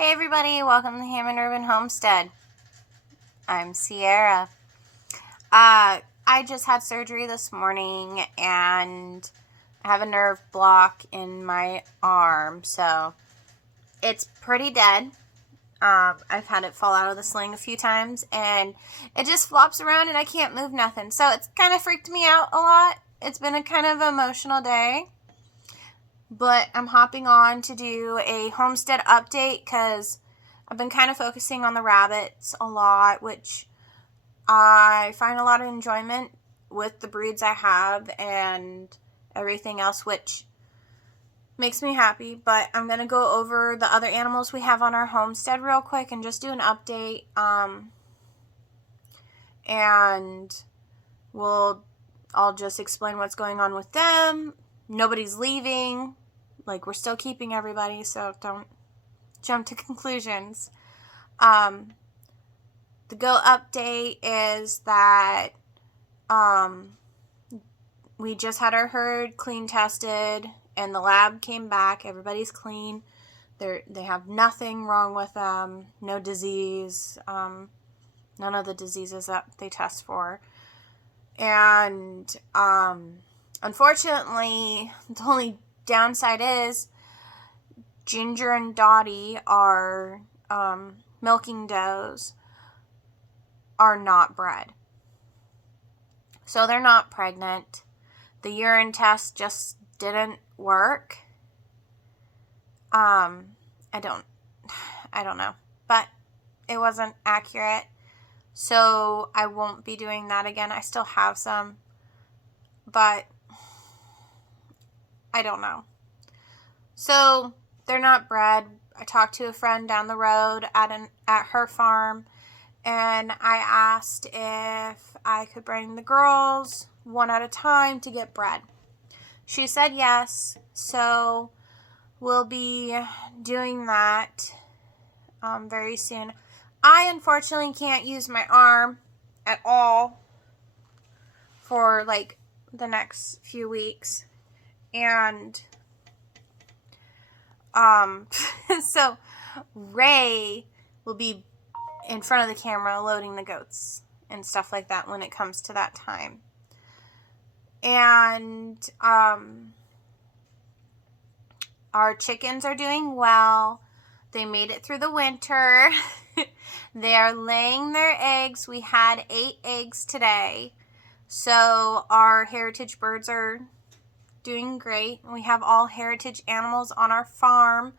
Hey everybody, welcome to Hammond Urban Homestead. I'm Sierra. I just had surgery this morning and I have a nerve block in my arm, so it's pretty dead. I've had it fall out of the sling a few times and it just flops around and I can't move nothing. So it's kind of freaked me out a lot. It's been a kind of emotional day. But I'm hopping on to do a homestead update because I've been kind of focusing on the rabbits a lot, which I find a lot of enjoyment with the breeds I have and everything else, which makes me happy. But I'm going to go over the other animals we have on our homestead real quick and just do an update. And I'll just explain what's going on with them. Nobody's leaving. Like, we're still keeping everybody, so don't jump to conclusions. The go update is that we just had our herd clean tested, and the lab came back. Everybody's clean. They have nothing wrong with them. No disease. None of the diseases that they test for. And unfortunately, the only downside is Ginger and Dottie, our milking does, are not bred. So they're not pregnant. The urine test just didn't work. I don't know, but it wasn't accurate. So I won't be doing that again. I still have some, but I don't know. So they're not bred. I talked to a friend down the road at her farm, and I asked if I could bring the girls one at a time to get bred. She said yes, so we'll be doing that very soon. I unfortunately can't use my arm at all for like the next few weeks. And so Ray will be in front of the camera loading the goats and stuff like that when it comes to that time. And our chickens are doing well. They made it through the winter. They are laying their eggs. We had 8 eggs today. So our heritage birds are doing great. We have all heritage animals on our farm.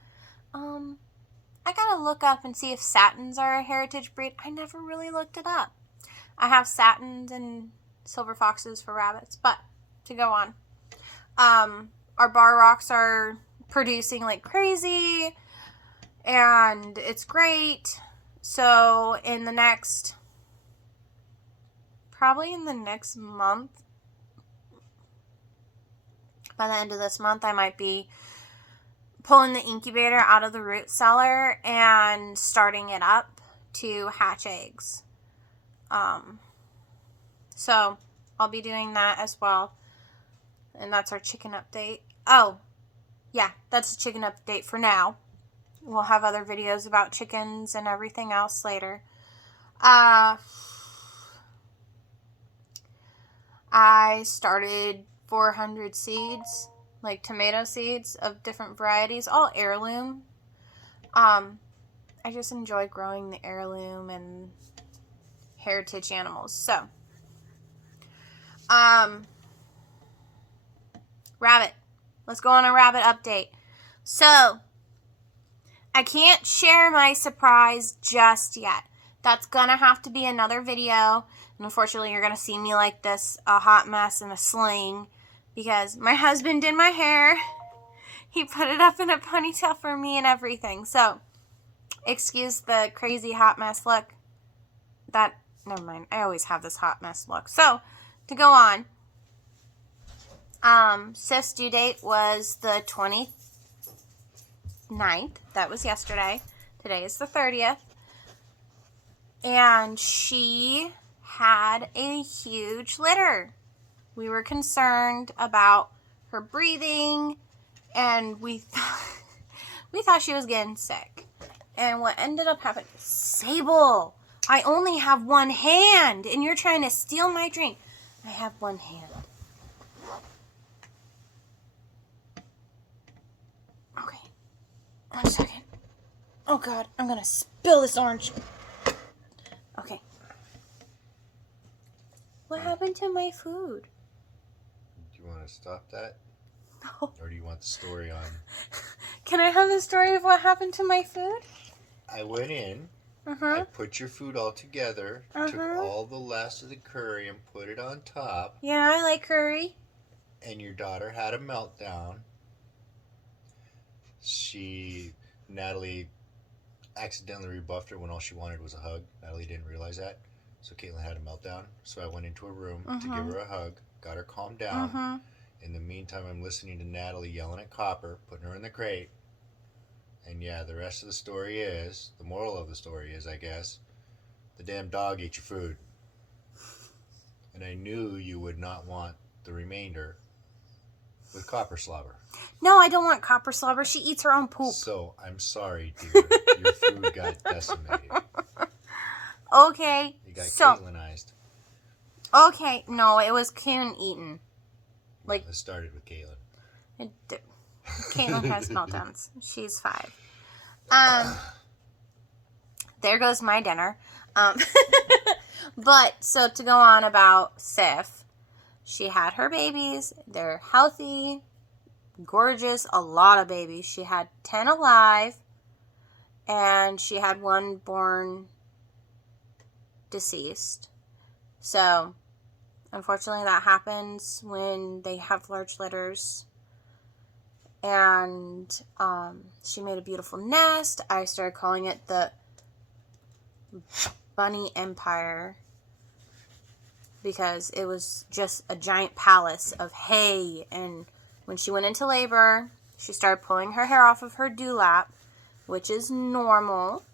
I gotta look up and see if satins are a heritage breed. I never really looked it up. I have satins and silver foxes for rabbits, but to go on. Our bar rocks are producing like crazy, and it's great. So probably in the next month, by the end of this month, I might be pulling the incubator out of the root cellar and starting it up to hatch eggs. So I'll be doing that as well. And that's our chicken update. Oh, yeah, that's a chicken update for now. We'll have other videos about chickens and everything else later. I started 400 seeds, like tomato seeds of different varieties, all heirloom. I just enjoy growing the heirloom and heritage animals. So, rabbit. Let's go on a rabbit update. So, I can't share my surprise just yet. That's gonna have to be another video. And unfortunately, you're gonna see me like this, a hot mess in a sling, because my husband did my hair. He put it up in a ponytail for me and everything. So, excuse the crazy hot mess look. Never mind. I always have this hot mess look. So, to go on. Sif's due date was the 29th. That was yesterday. Today is the 30th. And she had a huge litter. We were concerned about her breathing, and we thought she was getting sick. And what ended up happening, Sable, I only have one hand, and you're trying to steal my drink. I have one hand. Okay, 1 second. Oh God, I'm gonna spill this orange. Okay. What happened to my food? Do you want to stop that? No. Or do you want the story on? Can I have the story of what happened to my food? I went in, I put your food all together, took all the last of the curry and put it on top. Yeah, I like curry. And your daughter had a meltdown. Natalie accidentally rebuffed her when all she wanted was a hug. Natalie didn't realize that. So Caitlin had a meltdown. So I went into her room to give her a hug, got her calmed down. In the meantime, I'm listening to Natalie yelling at Copper, putting her in the crate. And yeah, the rest of the story is, the moral of the story is, I guess, the damn dog ate your food. And I knew you would not want the remainder with Copper slobber. No, I don't want Copper slobber. She eats her own poop. So, I'm sorry, dear. Your food got decimated. Okay. It got Caitlinized. Okay, no, it was Coon eaten. Like, it started with Caitlin. It did. Caitlin has meltdowns. She's 5. There goes my dinner. But, so to go on about Sif, she had her babies. They're healthy, gorgeous, a lot of babies. She had 10 alive, and she had 1 born deceased. So, unfortunately, that happens when they have large litters. And she made a beautiful nest. I started calling it the Bunny Empire because it was just a giant palace of hay. And when she went into labor, she started pulling her hair off of her dewlap, which is normal.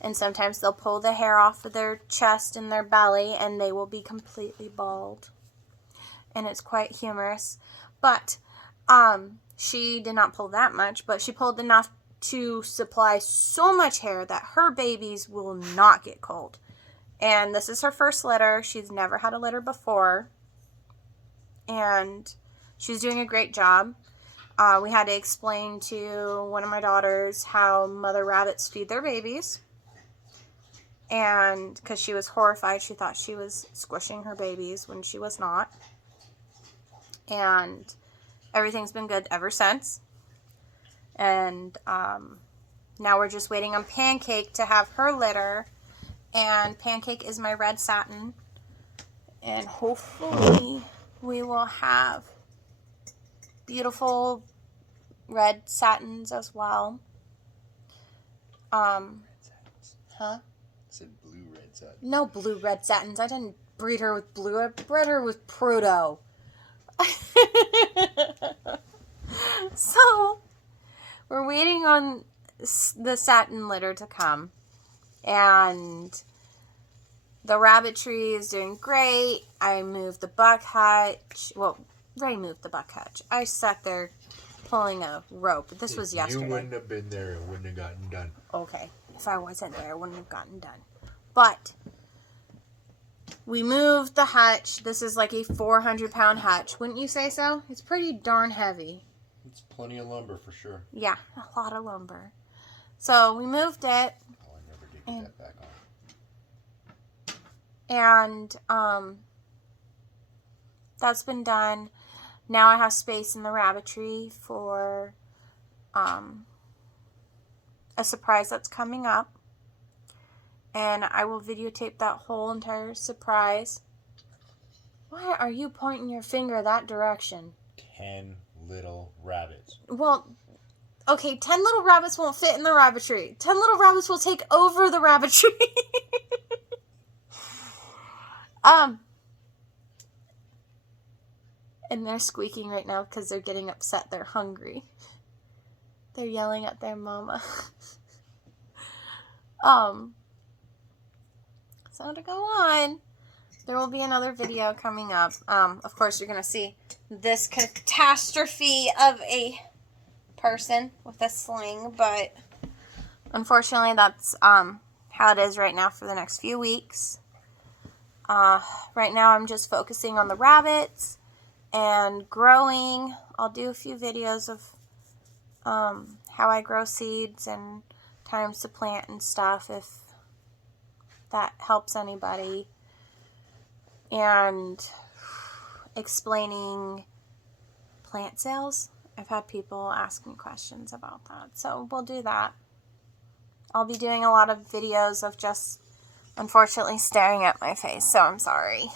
And sometimes they'll pull the hair off of their chest and their belly, and they will be completely bald. And it's quite humorous. But she did not pull that much, but she pulled enough to supply so much hair that her babies will not get cold. And this is her first litter. She's never had a litter before. And she's doing a great job. We had to explain to one of my daughters how mother rabbits feed their babies. And because she was horrified, she thought she was squishing her babies when she was not. And everything's been good ever since. And now we're just waiting on Pancake to have her litter. And Pancake is my red satin. And hopefully we will have beautiful red satins as well. Huh? I said blue red satins. No blue red satins. I didn't breed her with blue. I bred her with Prudo. So, we're waiting on the satin litter to come. And the rabbitry is doing great. I moved the buck hutch. Well, Ray moved the buck hutch. I sat there pulling a rope. This was yesterday. You wouldn't have been there, it wouldn't have gotten done. Okay. If I wasn't there, it wouldn't have gotten done. But we moved the hutch. This is like a 400-pound hutch. Wouldn't you say so? It's pretty darn heavy. It's plenty of lumber for sure. Yeah, a lot of lumber. So we moved it. Oh, I never did get that back on. And that's been done. Now I have space in the rabbitry for a surprise that's coming up. And I will videotape that whole entire surprise. Why are you pointing your finger that direction? 10 little rabbits. Well, okay, 10 little rabbits won't fit in the rabbitry. 10 little rabbits will take over the rabbitry. And they're squeaking right now because they're getting upset. They're hungry. They're yelling at their mama. So to go on, there will be another video coming up. Of course, you're going to see this catastrophe of a person with a sling, but unfortunately, that's how it is right now for the next few weeks. Right now, I'm just focusing on the rabbits and growing. I'll do a few videos of how I grow seeds and times to plant and stuff, if that helps anybody. And explaining plant sales. I've had people ask me questions about that, so we'll do that. I'll be doing a lot of videos of just, unfortunately, staring at my face, so I'm sorry.